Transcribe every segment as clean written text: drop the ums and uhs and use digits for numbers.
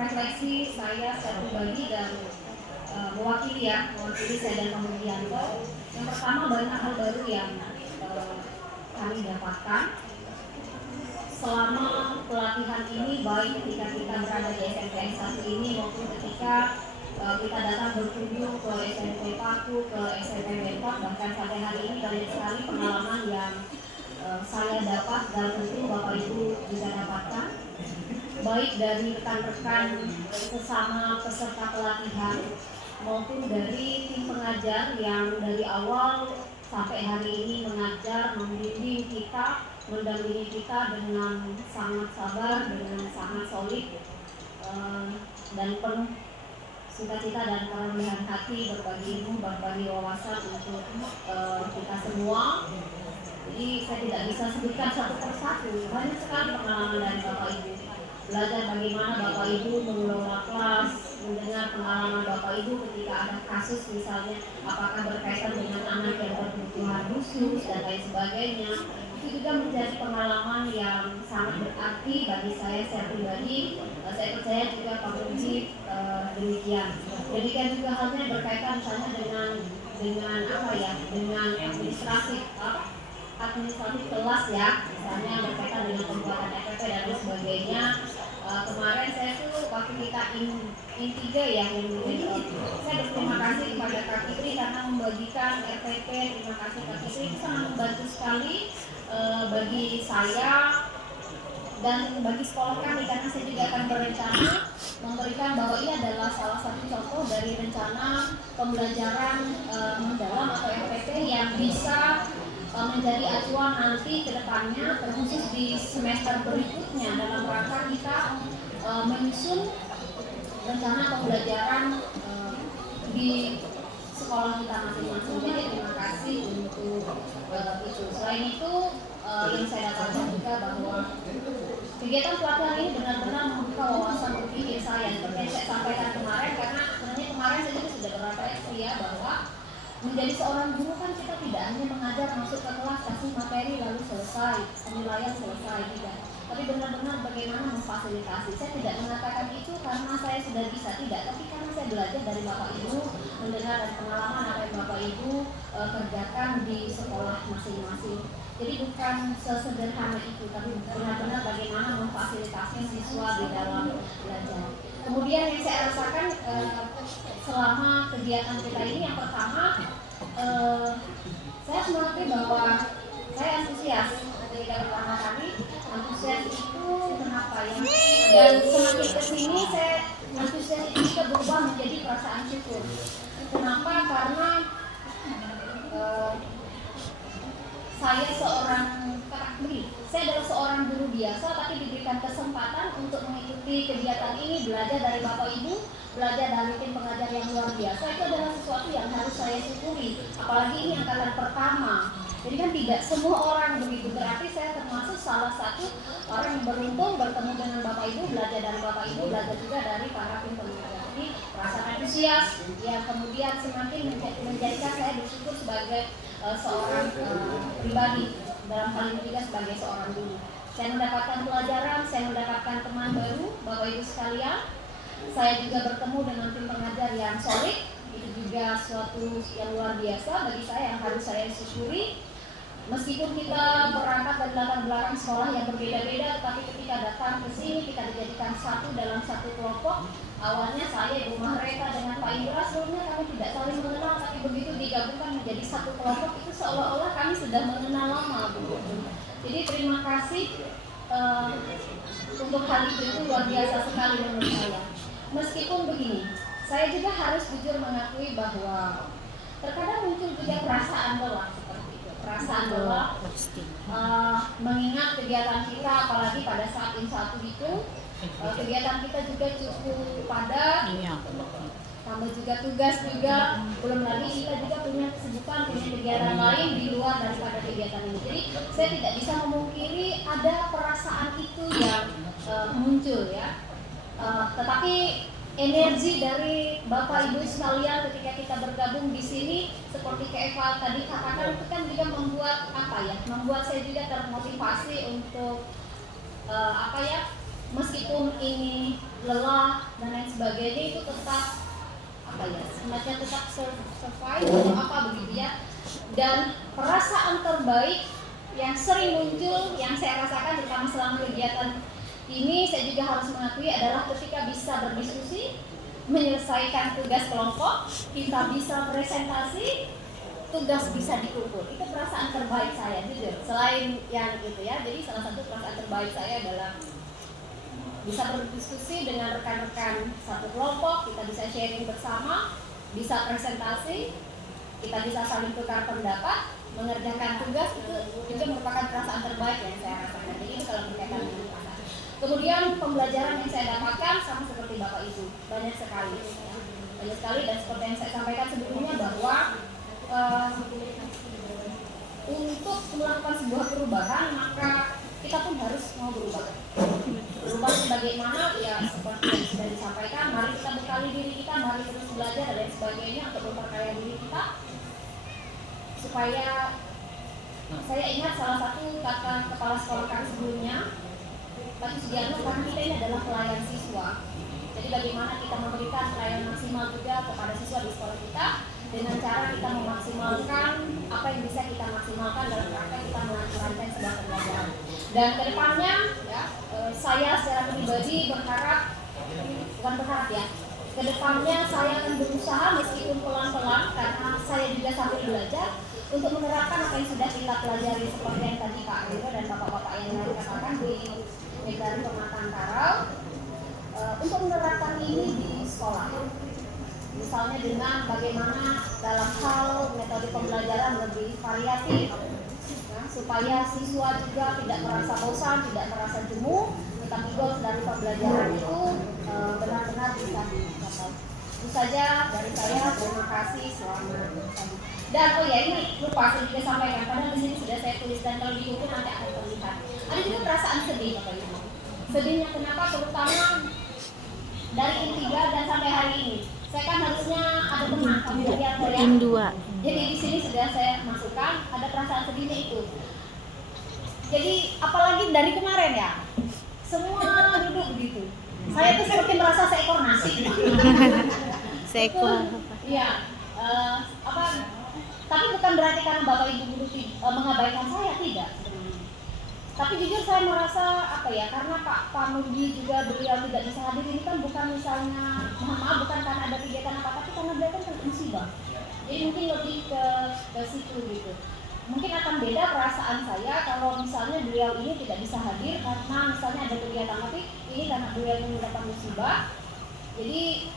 refleksi saya secara pribadi dan mewakili saya dan Pak Mugianto. Yang pertama, banyak hal baru yang kami dapatkan selama pelatihan ini, baik ketika kita berada di SMPN 1 ini maupun ketika kita datang berkunjung ke SMP Paku, ke SMP Bentok, bahkan sampai hari ini banyak sekali pengalaman yang saya dapat dan tentu Bapak Ibu juga dapatkan, baik dari rekan-rekan sesama peserta pelatihan maupun dari tim pengajar yang dari awal sampai hari ini mengajar, membimbing kita, mendampingi kita dengan sangat sabar, dengan sangat solid, dan penuh sukacita dan kerendahan hati berbagi ilmu, berbagi wawasan untuk kita semua. Jadi saya tidak bisa sebutkan satu persatu, banyak sekali pengalaman dari Bapak Ibu. Belajar bagaimana Bapak Ibu mengelola kelas, mendengar pengalaman Bapak Ibu ketika ada kasus misalnya apakah berkaitan dengan anak yang berkebutuhan khusus dan lain sebagainya. Itu juga menjadi pengalaman yang sangat berarti bagi saya secara pribadi. Saya percaya juga Pak Muji demikian. Demikian juga halnya berkaitan misalnya dengan administratif kelas ya, misalnya berkaitan dengan pembuatan EPP dan lain sebagainya. Kemarin saya tuh waktu kita in 3 ya, saya berterima kasih kepada Kak Fitri karena membagikan RPP. Terima kasih Kak Fitri, itu sangat membantu sekali bagi saya dan bagi sekolah kami, karena saya juga akan berencana memberikan bahwa ini adalah salah satu contoh dari rencana pembelajaran mendalam atau RPP yang bisa menjadi acuan nanti ke depannya, terkhusus di semester berikutnya dalam rangka kita menyusun rencana pembelajaran di sekolah kita masing-masing. Jadi terima kasih untuk itu. Selain itu yang saya dapatkan juga bahwa kegiatan pelatihan ini benar-benar membuka wawasan berpikir saya, seperti yang saya sampaikan kemarin, karena sebenarnya kemarin saya juga sudah berrefleksi ya bahwa menjadi seorang guru kan kita tidak hanya mengajar masuk ke kelas, kasih materi lalu selesai, penilaian selesai, tidak. Tapi benar-benar bagaimana memfasilitasi. Saya tidak mengatakan itu karena saya sudah bisa, tidak. Tapi karena saya belajar dari Bapak Ibu, mendengar dari pengalaman apa yang Bapak Ibu kerjakan di sekolah masing-masing. Jadi bukan sesederhana itu, tapi benar-benar bagaimana memfasilitasi siswa di dalam belajar. Kemudian yang saya rasakan selama kegiatan kita ini, yang pertama saya mengerti bahwa saya antusias ketika pertama kali. Antusias itu kenapa ya? Dan semakin kesini saya antusias itu juga berubah menjadi perasaan syukur. Kenapa? Karena saya adalah seorang guru biasa, tapi diberikan kesempatan untuk mengikuti kegiatan ini, belajar dari Bapak Ibu, belajar dari tim pengajar yang luar biasa. Itu adalah sesuatu yang harus saya syukuri. Apalagi ini angkatan pertama. Jadi kan tidak semua orang begitu. Berarti saya termasuk salah satu orang yang beruntung bertemu dengan Bapak Ibu, belajar dari Bapak Ibu, belajar juga dari para tim pengajar. Jadi rasa antusias yang kemudian semakin menjadikan saya bersyukur sebagai seorang pribadi, dalam hal ini juga sebagai seorang guru. Saya mendapatkan pelajaran, saya mendapatkan teman baru, Bapak Ibu sekalian. Saya juga bertemu dengan tim pengajar yang solid. Itu juga suatu yang luar biasa bagi saya, yang harus saya syukuri. Meskipun kita berangkat dari latar belakang sekolah yang berbeda-beda, tapi ketika datang ke sini kita dijadikan satu dalam satu kelompok. Awalnya saya, Ibu Mahreta dengan Pak Indra, sebelumnya kami tidak saling mengenal, tapi begitu digabungkan menjadi satu kelompok, itu seolah-olah kami sudah mengenal lama. Jadi terima kasih untuk hal itu luar biasa sekali menurut saya. Meskipun begini, saya juga harus jujur mengakui bahwa terkadang muncul juga perasaan lelah seperti itu. Perasaan lelah mengingat kegiatan kita, apalagi pada saat in 1 itu kegiatan kita juga cukup padat, tambah juga tugas juga, belum lagi kita juga punya kesibukan, punya kegiatan lain di luar daripada kegiatan ini. Jadi saya tidak bisa memungkiri ada perasaan itu yang muncul ya. Tetapi energi dari Bapak Ibu sekalian ketika kita bergabung di sini, seperti Kak Eva tadi katakan, itu kan juga membuat membuat saya juga termotivasi untuk meskipun ini lelah dan lain sebagainya itu tetap apa ya, semacam tetap survive atau apa begitu ya. Dan perasaan terbaik yang sering muncul, yang saya rasakan terutama selama kegiatan ini, saya juga harus mengakui adalah ketika bisa berdiskusi, menyelesaikan tugas kelompok, kita bisa presentasi, tugas bisa dikumpul. Itu perasaan terbaik saya jujur. Selain yang itu ya, jadi salah satu perasaan terbaik saya adalah bisa berdiskusi dengan rekan-rekan satu kelompok, kita bisa sharing bersama, bisa presentasi, kita bisa saling tukar pendapat, mengerjakan tugas. Itu juga merupakan perasaan terbaik yang saya rasakan. Jadi itu kalau berkaitan dengan perasaan. Kemudian pembelajaran yang saya dapatkan sama seperti Bapak Ibu, banyak sekali ya. Banyak sekali, dan seperti yang saya sampaikan sebelumnya bahwa untuk melakukan sebuah perubahan maka kita pun harus mau berubah sebagaimana ya seperti yang sudah disampaikan. Mari kita bekali diri kita, mari terus belajar dan lain sebagainya untuk memperkaya diri kita, supaya saya ingat salah satu kata kepala sekolah kami sebelumnya, Pak Sugiarno, karena kita ini adalah pelayan siswa. Jadi bagaimana kita memberikan pelayanan maksimal juga kepada siswa di sekolah kita dengan cara kita memaksimalkan apa yang bisa kita maksimalkan dalam rangka kita merancang sebuah pembelajaran. Dan kedepannya ya, saya secara pribadi berharap ya, kedepannya saya akan berusaha meskipun pelan-pelan, karena saya juga sambil belajar untuk menerapkan apa yang sudah kita pelajari seperti yang tadi Pak Rino dan bapak-bapak yang lain katakan di Negari Pematang Karau, untuk menerapkan ini di sekolah. Misalnya dengan bagaimana dalam hal metode pembelajaran lebih variatif, ya, supaya siswa juga tidak merasa bosan, tidak merasa jemu, tetapi goals dari pembelajaran itu benar-benar bisa dicapai. Itu saja dari saya, terima kasih, selamat pagi. Dan oh ya, ini lupa saya juga sampaikan, padahal di sini sudah saya tulis dan kalau diukur nanti akan terlihat. Ada juga perasaan sedih Bapak Ibu. Sedihnya kenapa? Terutama dari I3 dan sampai hari ini. Saya kan harusnya ada teman, lihat saya. Jadi di sini sudah saya masukkan, ada perasaan sedihnya itu. Jadi apalagi dari kemarin ya, semua duduk begitu. Saya tuh seperti merasa seekor nasi. Seekor. Iya. Tapi bukan berarti karena Bapak Ibu guru mengabaikan saya, tidak. Tapi jujur saya merasa apa ya, karena Pak Nurdi juga beliau tidak bisa hadir ini kan bukan misalnya, mohon maaf, bukan karena ada kegiatan apa, tapi karena beliau kan musibah. Jadi mungkin lebih ke situ gitu. Mungkin akan beda perasaan saya kalau misalnya beliau ini tidak bisa hadir karena misalnya ada kegiatan, tapi ini karena beliau ini mendapat musibah. Jadi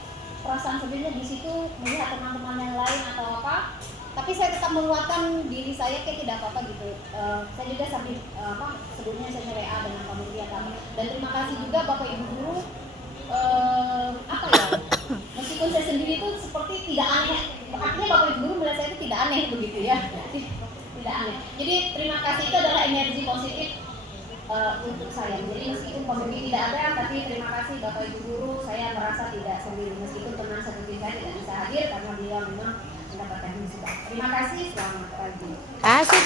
perasaan sedihnya di situ melihat teman-teman yang lain atau apa. Tapi saya tetap menguatkan diri saya kayak tidak apa-apa gitu. Saya juga sambil sebelumnya saya WA dengan Pak Mutia kami. Dan terima kasih juga Bapak Ibu guru. Meskipun saya sendiri itu seperti tidak aneh. Artinya Bapak Ibu guru melihat saya itu tidak aneh begitu ya. Tidak aneh. Jadi terima kasih itu adalah energi positif untuk saya. Jadi meskipun pembimbing tidak ada, tapi terima kasih Bapak Ibu guru. Saya merasa tidak sendiri meskipun teman seperti saya tidak bisa hadir karena beliau memang mendapatkan musibah. Terima kasih, selamat pagi. Kasih